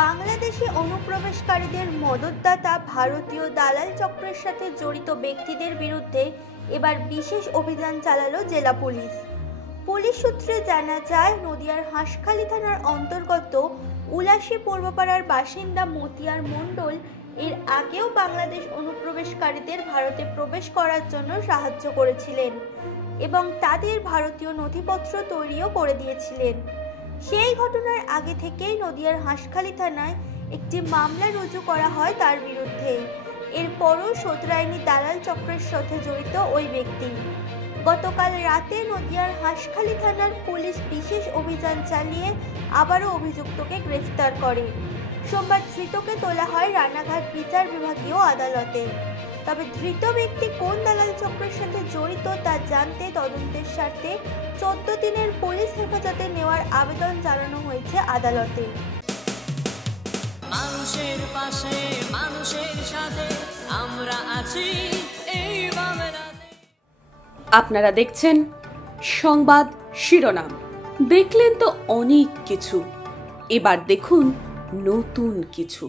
বাংলাদেশে অনুপ্রবেশকারীদের মদতদাতা ভারতীয় দালাল চক্রের সাথে জড়িত ব্যক্তিদের বিরুদ্ধে এবার বিশেষ অভিযান চালালো জেলা পুলিশ। পুলিশ সূত্রে জানা যায়, নদিয়ার হাঁসখালি থানার অন্তর্গত উলাশী পূর্বপাড়ার বাসিন্দা মতিয়ার মণ্ডল এর আগেও বাংলাদেশ অনুপ্রবেশকারীদের ভারতে প্রবেশ করার জন্য সাহায্য করেছিলেন এবং তাদের ভারতীয় নথিপত্র তৈরিও করে দিয়েছিলেন। সেই ঘটনার আগে থেকেই নদিয়ার হাঁসখালি থানায় একটি মামলা রুজু করা হয় তার বিরুদ্ধে। এরপরও সতরাইনি দালাল চক্রের সাথে জড়িত ওই ব্যক্তি। গতকাল রাতে নদিয়ার হাঁসখালি থানার পুলিশ বিশেষ অভিযান চালিয়ে আবারও অভিযুক্তকে গ্রেফতার করে। সোমবার ধৃতকে তোলা হয় রানাঘাট বিচার বিভাগীয় আদালতে। তবে ধৃত ব্যক্তি কোন দালাল চক্রের সাথে জড়িত তা জানতে তদন্তের স্বার্থে 14 দিনের পুলিশ হেফাজতে নেওয়ার আবেদন জানানো হয়েছে আদালতে। মানুষের পাশে মানুষের সাথে আমরা আছি এই বাংলাতে। আপনারা দেখছেন সংবাদ শিরোনাম। দেখলেন তো অনেক কিছু, এবার দেখুন নতুন কিছু।